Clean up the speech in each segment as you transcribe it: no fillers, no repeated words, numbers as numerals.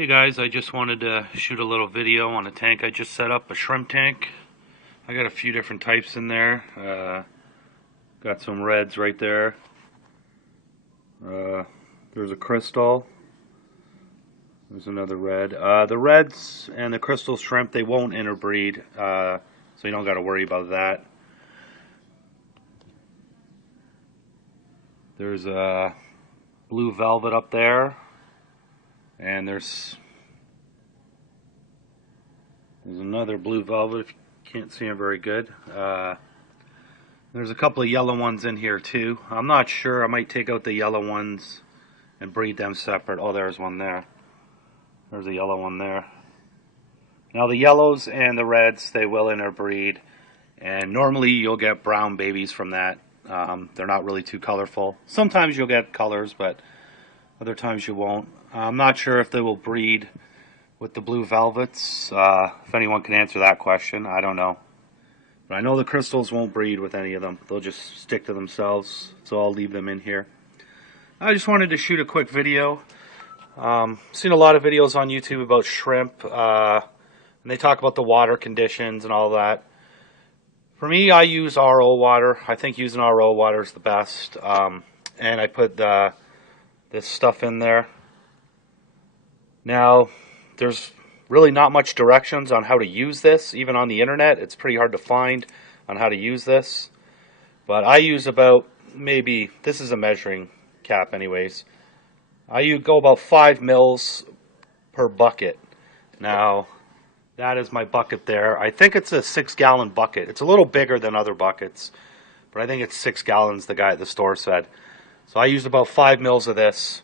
Hey guys, I just wanted to shoot a little video on a tank I just set up, a shrimp tank. I got a few different types in there. Got some reds right there. There's a crystal. There's another red. The reds and the crystal shrimp, they won't interbreed, so you don't got to worry about that. There's a blue velvet up there, and there's another blue velvet if you can't see them very good. There's a couple of yellow ones in here too. I'm not sure. I might take out the yellow ones and breed them separate. Oh, there's one there. There's a yellow one there. Now the yellows and the reds, they will interbreed, and normally you'll get brown babies from that. They're not really too colorful. Sometimes you'll get colors, but other times you won't. I'm not sure if they will breed with the blue velvets. If anyone can answer that question, I don't know. But I know the crystals won't breed with any of them. They'll just stick to themselves, so I'll leave them in here. I just wanted to shoot a quick video. Seen a lot of videos on YouTube about shrimp, and they talk about the water conditions and all that. For me, I use RO water. I think using RO water is the best. And I put this stuff in there. Now, there's really not much directions on how to use this. Even on the internet, it's pretty hard to find on how to use this. But I use about, maybe, this is a measuring cap anyways. I go about 5 mils per bucket. Now, that is my bucket there. I think it's a 6-gallon bucket. It's a little bigger than other buckets, but I think it's 6 gallons, the guy at the store said. So I used about 5 mils of this,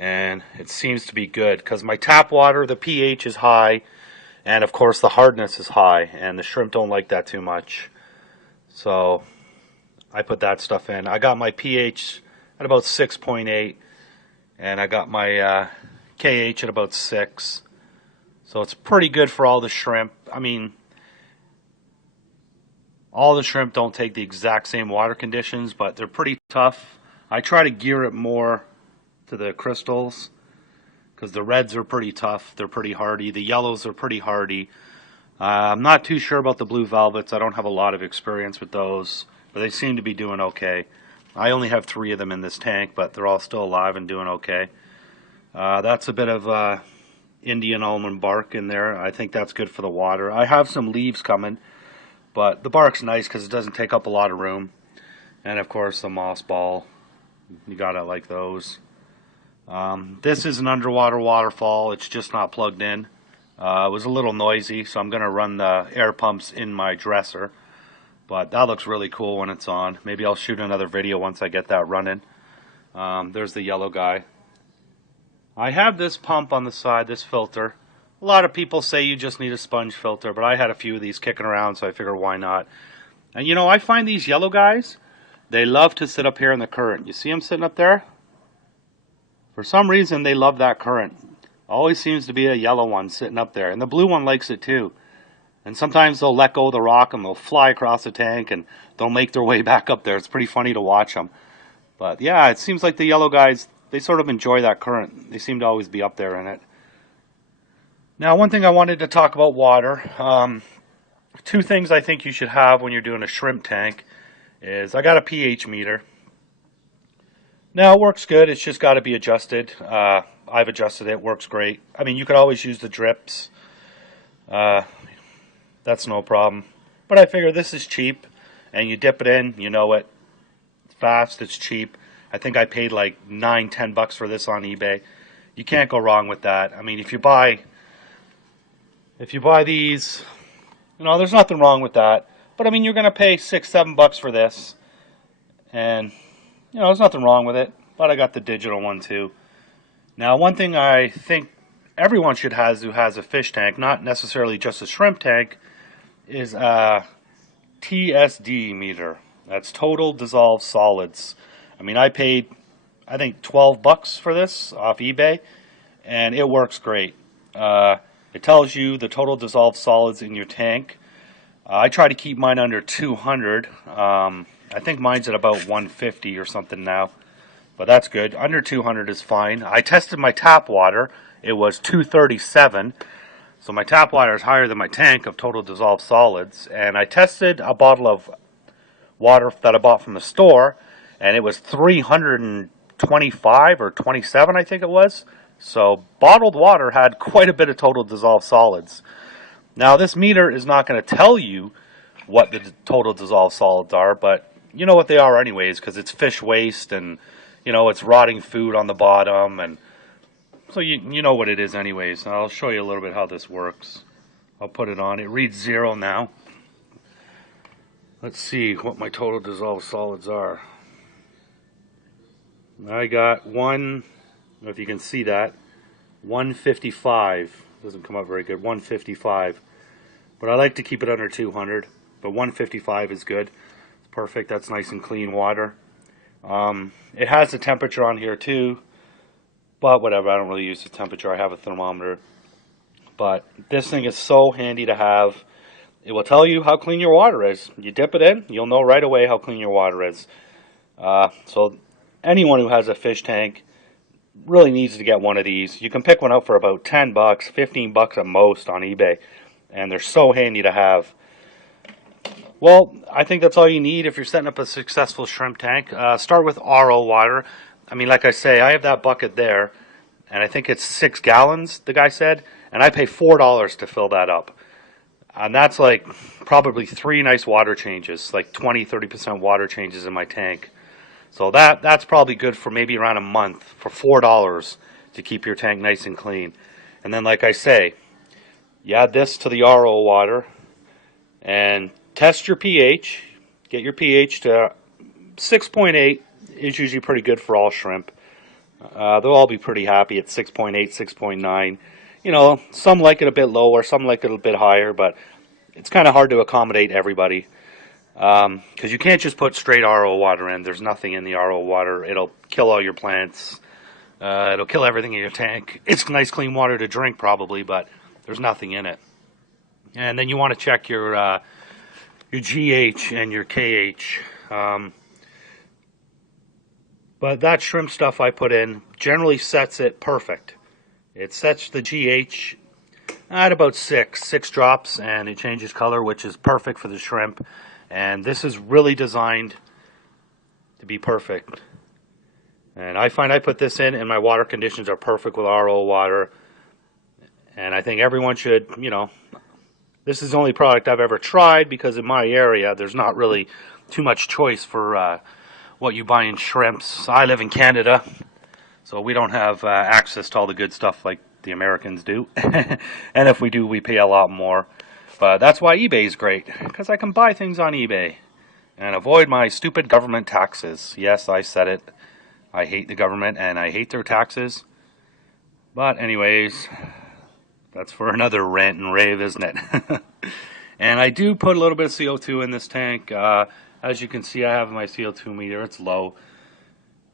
and it seems to be good because my tap water, the pH is high, and of course the hardness is high, and the shrimp don't like that too much. So I put that stuff in. I got my pH at about 6.8, and I got my KH at about 6. So it's pretty good for all the shrimp. I mean, all the shrimp don't take the exact same water conditions, but they're pretty tough. I try to gear it more to the crystals because the reds are pretty tough. They're pretty hardy. The yellows are pretty hardy. I'm not too sure about the blue velvets. I don't have a lot of experience with those, but they seem to be doing okay. I only have 3 of them in this tank, but they're all still alive and doing okay. That's a bit of Indian almond bark in there. I think that's good for the water. I have some leaves coming, but the bark's nice because it doesn't take up a lot of room. And of course the moss ball, you gotta like those. This is an underwater waterfall. It's just not plugged in. It was a little noisy, so I'm gonna run the air pumps in my dresser, but that looks really cool when it's on. Maybe I'll shoot another video once I get that running. There's the yellow guy. I have this pump on the side, this filter. A lot of people say you just need a sponge filter, but I had a few of these kicking around, so I figured why not. And you know, I find these yellow guys, they love to sit up here in the current. You see them sitting up there? For some reason, they love that current. Always seems to be a yellow one sitting up there, and the blue one likes it too. And sometimes they'll let go of the rock and they'll fly across the tank and they'll make their way back up there. It's pretty funny to watch them. But yeah, it seems like the yellow guys, they sort of enjoy that current. They seem to always be up there in it. Now, one thing I wanted to talk about water. 2 things I think you should have when you're doing a shrimp tank is I got a pH meter. Now, it works good. It's just got to be adjusted. I've adjusted it. It works great. I mean, you could always use the drips. That's no problem. But I figure this is cheap, and you dip it in, you know it. It's fast, it's cheap. I think I paid like $9, $10 for this on eBay. You can't go wrong with that. I mean, if you buy these, you know, there's nothing wrong with that. But I mean, you're gonna pay $6, $7 for this, and you know, there's nothing wrong with it. But I got the digital one too. Now, one thing I think everyone should have who has a fish tank, not necessarily just a shrimp tank, is a TSD meter. That's total dissolved solids. I mean, I paid, I think, $12 for this off eBay, and it works great. It tells you the total dissolved solids in your tank. I try to keep mine under 200. I think mine's at about 150 or something now. but that's good. Under 200 is fine. I tested my tap water. It was 237. So my tap water is higher than my tank of total dissolved solids. And I tested a bottle of water that I bought from the store, and it was 325 or 27, I think it was. So bottled water had quite a bit of total dissolved solids. Now this meter is not going to tell you what the total dissolved solids are, but you know what they are anyways, because it's fish waste and it's rotting food on the bottom, and so you know what it is anyways. I'll show you a little bit how this works. I'll put it on. It reads 0 now. Let's see what my total dissolved solids are. I got one, I don't know if you can see that, 155. Doesn't come up very good, 155. But I like to keep it under 200, but 155 is good. It's perfect, that's nice and clean water. It has the temperature on here too, but whatever, I don't really use the temperature. I have a thermometer. But this thing is so handy to have. It will tell you how clean your water is. You dip it in, you'll know right away how clean your water is. So anyone who has a fish tank really needs to get one of these. You can pick one up for about 10 bucks, 15 bucks at most on eBay. And they're so handy to have. Well, I think that's all you need if you're setting up a successful shrimp tank. Start with RO water. I mean, like I say, I have that bucket there, and I think it's 6 gallons, the guy said, and I pay $4 to fill that up. And that's like probably 3 nice water changes, like 20-30% water changes in my tank. So that's probably good for maybe around a month for $4 to keep your tank nice and clean. And then, like I say, you add this to the RO water and test your pH. Get your pH to 6.8 is usually pretty good for all shrimp. They'll all be pretty happy at 6.8, 6.9. Some like it a bit lower, some like it a bit higher, but it's kind of hard to accommodate everybody. Because you can't just put straight RO water in. There's nothing in the RO water. It'll kill all your plants. It'll kill everything in your tank. It's nice clean water to drink probably, but there's nothing in it. And then you want to check your GH and your KH. But that shrimp stuff I put in generally sets it perfect. It sets the GH at about 6 drops, and it changes color, which is perfect for the shrimp. And this is really designed to be perfect. And I find I put this in, and my water conditions are perfect with RO water. And I think everyone should, this is the only product I've ever tried, because in my area there's not really too much choice for what you buy in shrimps. I live in Canada, so we don't have access to all the good stuff like the Americans do. And if we do, we pay a lot more. But that's why eBay is great, because I can buy things on eBay and avoid my stupid government taxes. Yes, I said it. I hate the government and I hate their taxes. But anyways, that's for another rant and rave, isn't it? And I do put a little bit of CO2 in this tank. As you can see, I have my CO2 meter. It's low.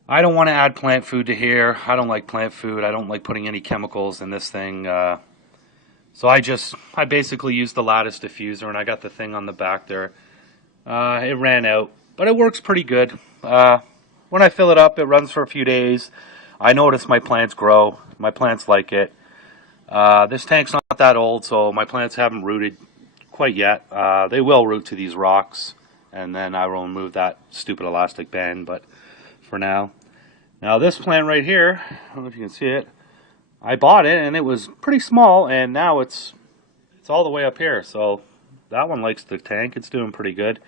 I don't want to add plant food to here. I don't like plant food. I don't like putting any chemicals in this thing. So I basically use the lattice diffuser, and I got the thing on the back there. It ran out, but it works pretty good. When I fill it up, it runs for a few days. I notice my plants grow. My plants like it. This tank's not that old, so my plants haven't rooted quite yet. They will root to these rocks, and then I will remove that stupid elastic band, but for now. Now this plant right here, I don't know if you can see it, I bought it and it was pretty small, and now it's all the way up here, so that one likes the tank. It's doing pretty good.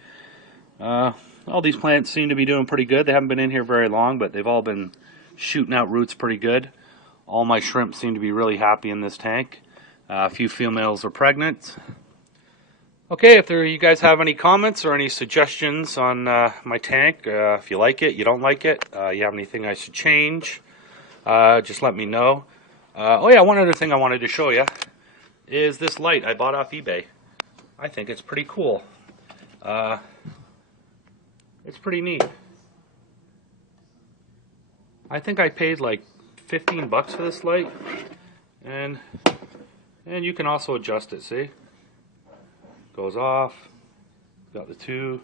All these plants seem to be doing pretty good. They haven't been in here very long, but they've all been shooting out roots pretty good. All my shrimp seem to be really happy in this tank. A few females are pregnant. Okay, if you guys have any comments or any suggestions on my tank, if you like it, you don't like it, you have anything I should change, just let me know. Oh yeah, one other thing I wanted to show you is this light I bought off eBay. I think it's pretty cool. It's pretty neat. I think I paid like 15 bucks for this light, and you can also adjust it, see? Goes off, got the two,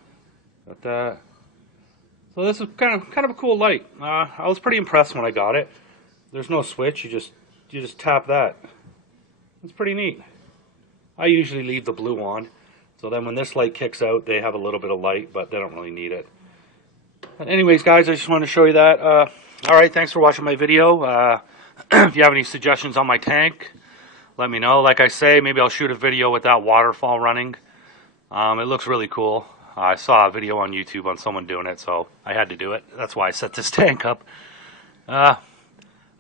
got that. So this is kind of a cool light. I was pretty impressed when I got it. There's no switch. You just tap that. It's pretty neat. I usually leave the blue on, so then when this light kicks out, they have a little bit of light, but they don't really need it. But anyways, guys, I just wanted to show you that. All right, thanks for watching my video. If you have any suggestions on my tank, let me know. Like I say, maybe I'll shoot a video with that waterfall running. It looks really cool. I saw a video on YouTube on someone doing it, so I had to do it. That's why I set this tank up. All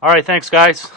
right, thanks, guys.